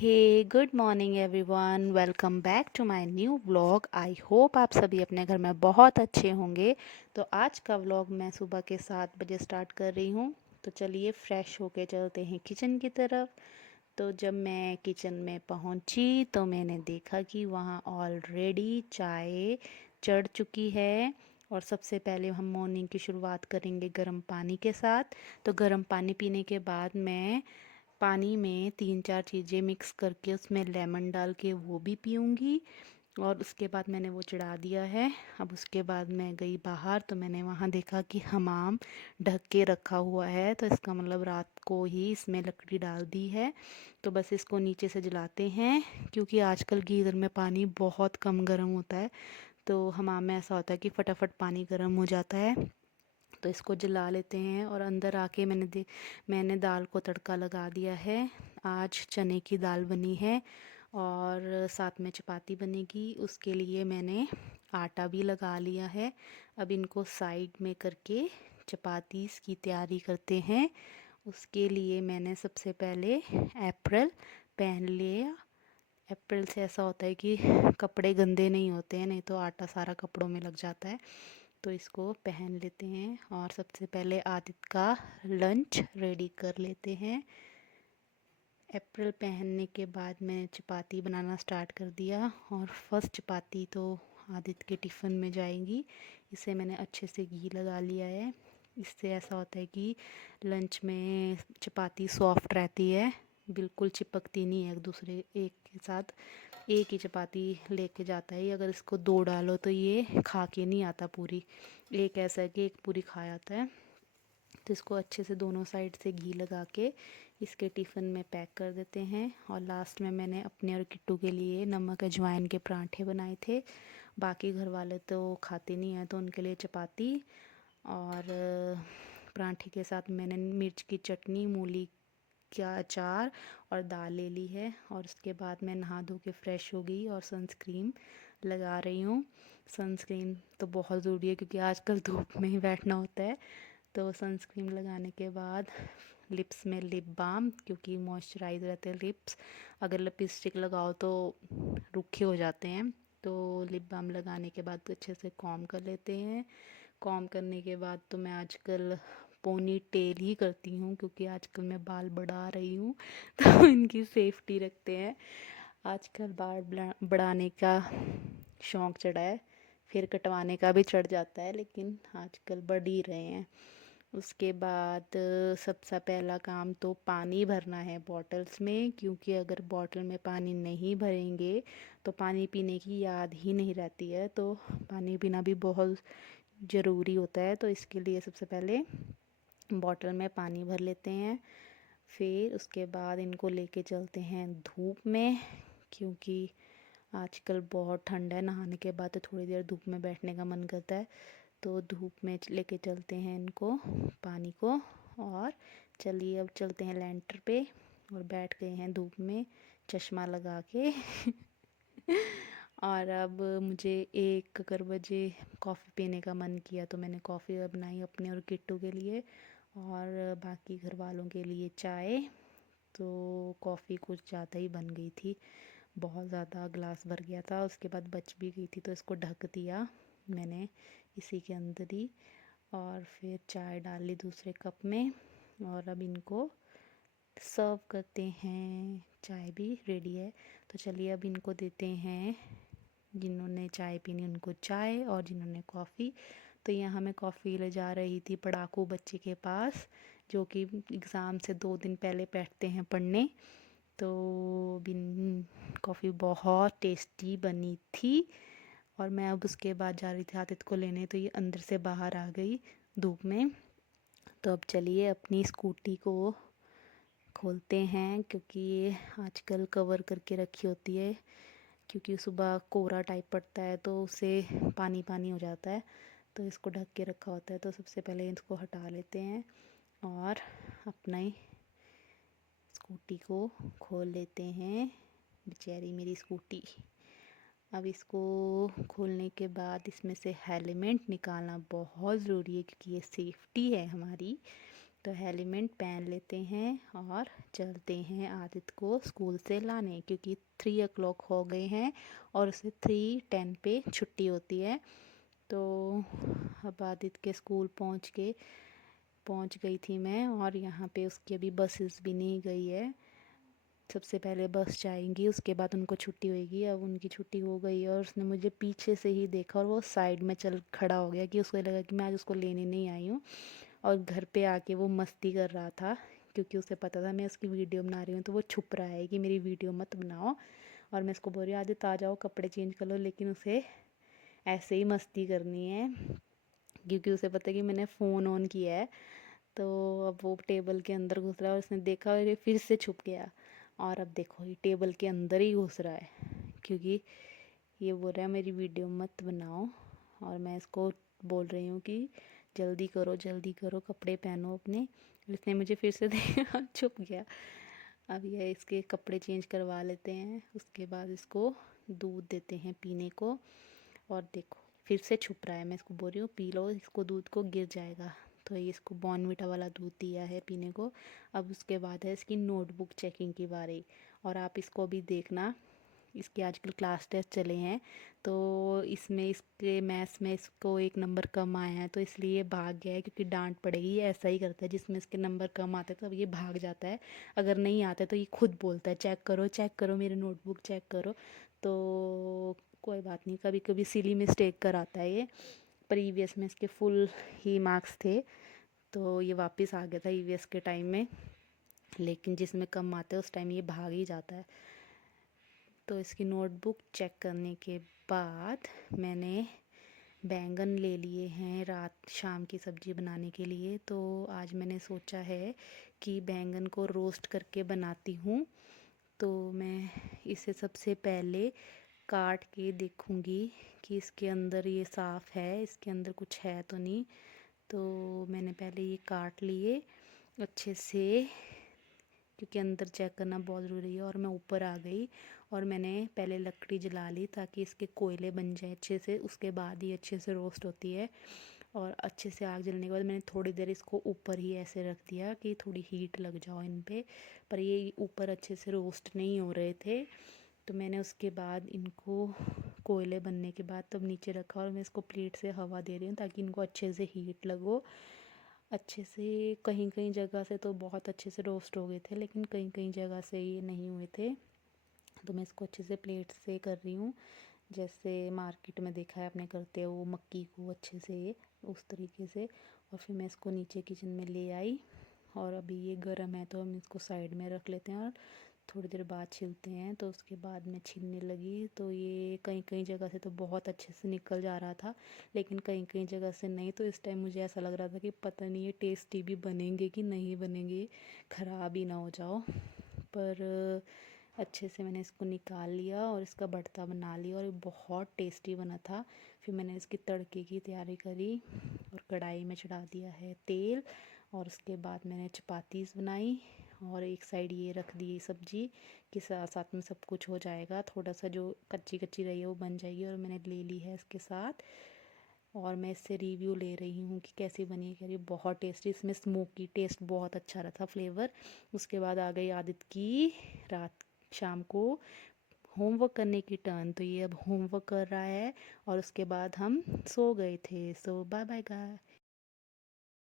Hey good morning everyone, welcome back to my new vlog. I hope आप सभी अपने घर में बहुत अच्छे होंगे। तो आज का व्लॉग मैं सुबह के 7 बजे स्टार्ट कर रही हूँ। तो चलिए फ्रेश होके चलते हैं किचन की तरफ। तो जब मैं किचन में पहुँची तो मैंने देखा कि वहाँ ऑलरेडी चाय चढ़ चुकी है। और सबसे पहले हम मॉर्निंग की शुरुआत करेंगे गर्म पानी के साथ। तो गर्म पानी पीने के बाद मैं पानी में 3-4 चीज़ें मिक्स करके उसमें लेमन डाल के वो भी पीऊँगी। और उसके बाद मैंने वो चढ़ा दिया है। अब उसके बाद मैं गई बाहर तो मैंने वहाँ देखा कि हमाम ढक के रखा हुआ है, तो इसका मतलब रात को ही इसमें लकड़ी डाल दी है। तो बस इसको नीचे से जलाते हैं, क्योंकि आजकल गीज़र में पानी बहुत कम गर्म होता है। तो हमाम में ऐसा होता है कि फटाफट पानी गर्म हो जाता है। तो इसको जला लेते हैं और अंदर आके मैंने दाल को तड़का लगा दिया है। आज चने की दाल बनी है और साथ में चपाती बनेगी। उसके लिए मैंने आटा भी लगा लिया है। अब इनको साइड में करके चपातीस की तैयारी करते हैं। उसके लिए मैंने सबसे पहले एप्रिल पहन लिया। अप्रैल से ऐसा होता है कि कपड़े गंदे नहीं होते हैं, नहीं तो आटा सारा कपड़ों में लग जाता है। तो इसको पहन लेते हैं और सबसे पहले आदित्य का लंच रेडी कर लेते हैं। अप्रैल पहनने के बाद मैंने चपाती बनाना स्टार्ट कर दिया और फर्स्ट चपाती तो आदित्य के टिफ़िन में जाएगी। इसे मैंने अच्छे से घी लगा लिया है। इससे ऐसा होता है कि लंच में चपाती सॉफ्ट रहती है, बिल्कुल चिपकती नहीं है एक दूसरे एक के साथ। एक ही चपाती लेके जाता है, अगर इसको दो डालो तो ये खा के नहीं आता पूरी। एक ऐसा है कि एक पूरी खा जाता है। तो इसको अच्छे से दोनों साइड से घी लगा के इसके टिफ़िन में पैक कर देते हैं। और लास्ट में मैंने अपने और किट्टू के लिए नमक अजवाइन के परांठे बनाए थे। बाकी घर वाले तो खाते नहीं हैं, तो उनके लिए चपाती और परांठे के साथ मैंने मिर्च की चटनी, मूली का अचार और दाल ले ली है। और उसके बाद मैं नहा धो के फ्रेश हो गई और सनस्क्रीन लगा रही हूँ। सनस्क्रीन तो बहुत ज़रूरी है, क्योंकि आजकल धूप में ही बैठना होता है। तो सनस्क्रीन लगाने के बाद लिप्स में लिप बाम, क्योंकि मॉइस्चराइज रहते हैं लिप्स। अगर लिपस्टिक लगाओ तो रूखे हो जाते हैं। तो लिप बाम लगाने के बाद अच्छे से कॉम कर लेते हैं। कॉम करने के बाद तो मैं आजकल पोनी टेल ही करती हूँ, क्योंकि आजकल मैं बाल बढ़ा रही हूँ तो इनकी सेफ्टी रखते हैं। आजकल बाल बढ़ाने का शौक़ चढ़ा है, फिर कटवाने का भी चढ़ जाता है, लेकिन आजकल बढ़ ही रहे हैं। उसके बाद सबसे पहला काम तो पानी भरना है बॉटल्स में, क्योंकि अगर बॉटल में पानी नहीं भरेंगे तो पानी पीने की याद ही नहीं रहती है। तो पानी पीना भी बहुत ज़रूरी होता है। तो इसके लिए सबसे पहले बॉटल में पानी भर लेते हैं। फिर उसके बाद इनको लेके चलते हैं धूप में, क्योंकि आजकल बहुत ठंड है। नहाने के बाद तो थोड़ी देर धूप में बैठने का मन करता है। तो धूप में लेके चलते हैं इनको, पानी को। और चलिए अब चलते हैं लेंटर पे, और बैठ गए हैं धूप में चश्मा लगा के और अब मुझे 1 कॉफ़ी पीने का मन किया, तो मैंने कॉफ़ी बनाई अपने और किट्टू के लिए, और बाकी घर वालों के लिए चाय। तो कॉफ़ी कुछ ज़्यादा ही बन गई थी, बहुत ज़्यादा ग्लास भर गया था। उसके बाद बच भी गई थी, तो इसको ढक दिया मैंने इसी के अंदर ही। और फिर चाय डाल ली दूसरे कप में, और अब इनको सर्व करते हैं। चाय भी रेडी है, तो चलिए अब इनको देते हैं। जिन्होंने चाय पीनी उनको चाय, और जिन्होंने कॉफ़ी। तो यहाँ मैं कॉफ़ी ले जा रही थी पढ़ाकू बच्चे के पास, जो कि एग्ज़ाम से 2 दिन पहले बैठते हैं पढ़ने। तो बिन कॉफ़ी बहुत टेस्टी बनी थी। और मैं अब उसके बाद जा रही थी आदित्य को लेने, तो ये अंदर से बाहर आ गई धूप में। तो अब चलिए अपनी स्कूटी को खोलते हैं, क्योंकि ये आजकल कवर करके रखी होती है, क्योंकि सुबह कोहरा टाइप पड़ता है तो उसे पानी पानी हो जाता है, तो इसको ढक के रखा होता है। तो सबसे पहले इसको हटा लेते हैं और अपना स्कूटी को खोल लेते हैं। बेचारी मेरी स्कूटी। अब इसको खोलने के बाद इसमें से हेलमेट निकालना बहुत ज़रूरी है, क्योंकि ये सेफ्टी है हमारी। तो हेलमेट पहन लेते हैं और चलते हैं आदित्य को स्कूल से लाने, क्योंकि 3 o'clock हो गए हैं और उसे 3:10 पे छुट्टी होती है। तो अब आदित्य के स्कूल पहुंच गई थी मैं, और यहाँ पे उसकी अभी बसेस भी नहीं गई है। सबसे पहले बस जाएंगी, उसके बाद उनको छुट्टी होएगी। अब उनकी छुट्टी हो गई है और उसने मुझे पीछे से ही देखा और वो साइड में चल खड़ा हो गया कि उसको लगा कि मैं आज उसको लेने नहीं आई हूँ। और घर पे आके वो मस्ती कर रहा था, क्योंकि उसे पता था मैं उसकी वीडियो बना रही हूँ, तो वो छुप रहा है कि मेरी वीडियो मत बनाओ। और मैं उसको बोल रही हूँ आदित्य आ जाओ कपड़े चेंज कर लो, लेकिन उसे ऐसे ही मस्ती करनी है, क्योंकि उसे पता है कि मैंने फ़ोन ऑन किया है। तो अब वो टेबल के अंदर घुस रहा है और उसने देखा और ये फिर से छुप गया। और अब देखो ये टेबल के अंदर ही घुस रहा है, क्योंकि ये बोल रहा है मेरी वीडियो मत बनाओ। और मैं इसको बोल रही हूँ कि जल्दी करो कपड़े पहनो अपने। इसने मुझे फिर से देखा और छुप गया। अब ये इसके कपड़े चेंज करवा लेते हैं, उसके बाद इसको दूध देते हैं पीने को। और देखो फिर से छुप रहा है, मैं इसको बोल रही हूँ पी लो इसको, दूध को गिर जाएगा। तो ये इसको बॉर्नवीटा वाला दूध दिया है पीने को। अब उसके बाद है इसकी नोटबुक चेकिंग की बारी। और आप इसको भी देखना, इसके आजकल क्लास टेस्ट चले हैं, तो इसमें इसके मैथ्स में इसको 1 नंबर कम आया है, तो इसलिए ये भाग गया है, क्योंकि डांट पड़ेगी। ये ऐसा ही करता है, जिसमें इसके नंबर कम आते हैं तो अब ये भाग जाता है। अगर नहीं आते तो ये खुद बोलता है चेक करो मेरी नोटबुक चेक करो। तो कोई बात नहीं, कभी कभी सिली मिस्टेक कराता है ये। प्रीवियस में इसके फुल ही मार्क्स थे, तो ये वापस आ गया था ईवीएस के टाइम में, लेकिन जिसमें कम आते हैं उस टाइम ये भाग ही जाता है। तो इसकी नोटबुक चेक करने के बाद मैंने बैंगन ले लिए हैं रात शाम की सब्ज़ी बनाने के लिए। तो आज मैंने सोचा है कि बैंगन को रोस्ट करके बनाती हूँ। तो मैं इसे सबसे पहले काट के देखूँगी कि इसके अंदर ये साफ़ है, इसके अंदर कुछ है तो नहीं। तो मैंने पहले ये काट लिए अच्छे से, क्योंकि अंदर चेक करना बहुत ज़रूरी है। और मैं ऊपर आ गई और मैंने पहले लकड़ी जला ली ताकि इसके कोयले बन जाए अच्छे से, उसके बाद ही अच्छे से रोस्ट होती है। और अच्छे से आग जलने के बाद मैंने थोड़ी देर इसको ऊपर ही ऐसे रख दिया कि थोड़ी हीट लग जाओ इन पे। पर ये ऊपर अच्छे से रोस्ट नहीं हो रहे थे, तो मैंने उसके बाद इनको कोयले बनने के बाद तब नीचे रखा और मैं इसको प्लेट से हवा दे रही हूँ ताकि इनको अच्छे से हीट लगो अच्छे से। कहीं कहीं जगह से तो बहुत अच्छे से रोस्ट हो गए थे, लेकिन कहीं कहीं जगह से ये नहीं हुए थे। तो मैं इसको अच्छे से प्लेट से कर रही हूँ, जैसे मार्केट में देखा है आपने करते हो मक्की को अच्छे से, उस तरीके से। और फिर मैं इसको नीचे किचन में ले आई। और अभी ये गर्म है तो हम इसको साइड में रख लेते हैं और थोड़ी देर बाद छिलते हैं। तो उसके बाद मैं छीलने लगी, तो ये कहीं कहीं जगह से तो बहुत अच्छे से निकल जा रहा था, लेकिन कहीं कहीं जगह से नहीं। तो इस टाइम मुझे ऐसा लग रहा था कि पता नहीं ये टेस्टी भी बनेंगे कि नहीं बनेंगे, ख़राब ही ना हो जाओ। पर अच्छे से मैंने इसको निकाल लिया और इसका भरता बना लिया और ये बहुत टेस्टी बना था। फिर मैंने इसकी तड़के की तैयारी करी और कढ़ाई में चढ़ा दिया है तेल। और उसके बाद मैंने चपातीस बनाई और एक साइड ये रख दी सब्जी कि साथ साथ में सब कुछ हो जाएगा, थोड़ा सा जो कच्ची कच्ची रही है वो बन जाएगी। और मैंने ले ली है इसके साथ, और मैं इससे रिव्यू ले रही हूँ कि कैसी बनी है। कह रही बहुत टेस्टी, इसमें स्मोकी टेस्ट बहुत अच्छा रहा था फ्लेवर। उसके बाद आ गई आदित्य की रात शाम को होमवर्क करने की टर्न। तो ये अब होमवर्क कर रहा है और उसके बाद हम सो गए थे। सो बाय बाय गाय।